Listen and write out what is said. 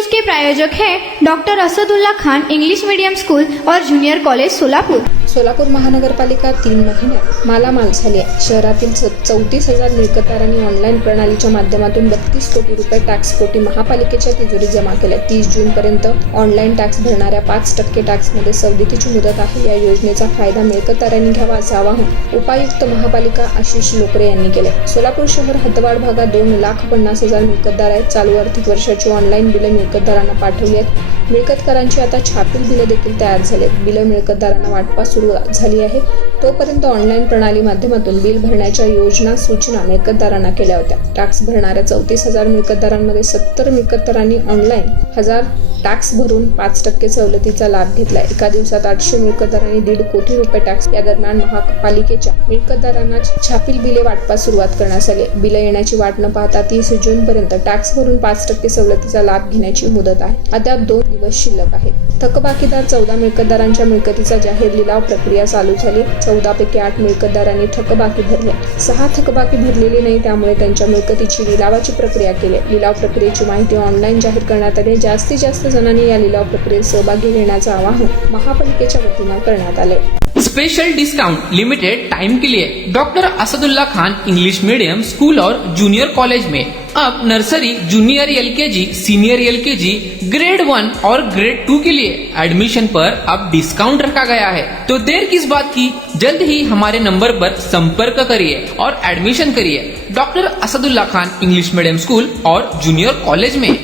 News के प्रायोजक हैं doctor Asadullah Khan English medium school और जूनियर कॉलेज सोलापुर। सोलापूर महानगरपालिका 3 महिन्यात मालामाल झाली आहे। शहरातील 34,000 मिळकतदारांनी ऑनलाईन प्रणालीच्या माध्यमातून 32 कोटी रुपये टॅक्स पोटी महापालिकेच्या तिजोरीत जमा केले। 30 जूनपर्यंत ऑनलाईन टॅक्स भरणाऱ्या 5% टॅक्समध्ये सवलतीची मुदत आहे। या योजनेचा फायदा मिळकतदारांनी घ्यावा असं आवाहन उपायुक्त महापालिका आशिष लोकरे यांनी केले। सोलापूर शहर हद्दवाढ भागात 2,50,000 मिळकतदार आहेत। चालू आर्थिक वर्षाची ऑनलाईन बिले मिळकतदारांना पाठवली आहेत। मिळकत करांची आता छापील बिले देखील तयार झाली आहेत। बिले मिळकतदारांना वाटपास सुरू झाली आहे। तोपर्यंत ऑनलाईन प्रणाली माध्यमातून बिल भरण्याच्या योजना सूचना मिळकतदारांना केल्या होत्या। टॅक्स भरणाऱ्या 34,000 मिळकतदारांमध्ये 70 मिळकतदारांनी ऑनलाईन 1000 टॅक्स भरून 5% सवलतीचा लाभ घेतला। एका दिवसात 800 मिळकतदारांनी 1.5 कोटी रुपये टॅक्स। या दरम्यान महापालिकेच्या मिळकतदारांना छापील बिले वाटपास सुरुवात करण्यात आली। बिले येण्याची वाट न पाहता 30 जूनपर्यंत टॅक्स भरून 5% सवलतीचा लाभ घेण्याची मुदत आहे। अद्याप 2 दिवस शिल्लक आहेत। थकबाकीदार 14 मिळकतदारांच्या मिळकतीचा जाहीर लिलाव प्रक्रिया चालू झाली। 14 पैकी 8 मिळकतदारांनी थकबाकी भरले। 6 थकबाकी भरलेली नाही, त्यामुळे त्यांच्या मिळकतीची लिलावाची प्रक्रिया केली। लिलाव प्रक्रियेची माहिती ऑनलाईन जाहीर करण्यात आली। जास्तीत जास्त जणांनी या लिलाव प्रक्रियेत सहभागी घेण्याचं आवाहन महापालिकेच्या वतीनं करण्यात आले। स्पेशल डिस्काउंट लिमिटेड टाइम के लिए doctor Asadullah Khan English medium school और जूनियर कॉलेज में अब nursery, junior LKG, senior LKG, grade 1 और ग्रेड 2 के लिए एडमिशन पर अब डिस्काउंट रखा गया है। तो देर किस बात की, जल्द ही हमारे नंबर पर संपर्क करिए और एडमिशन करिए doctor Asadullah Khan English medium school और जूनियर कॉलेज में।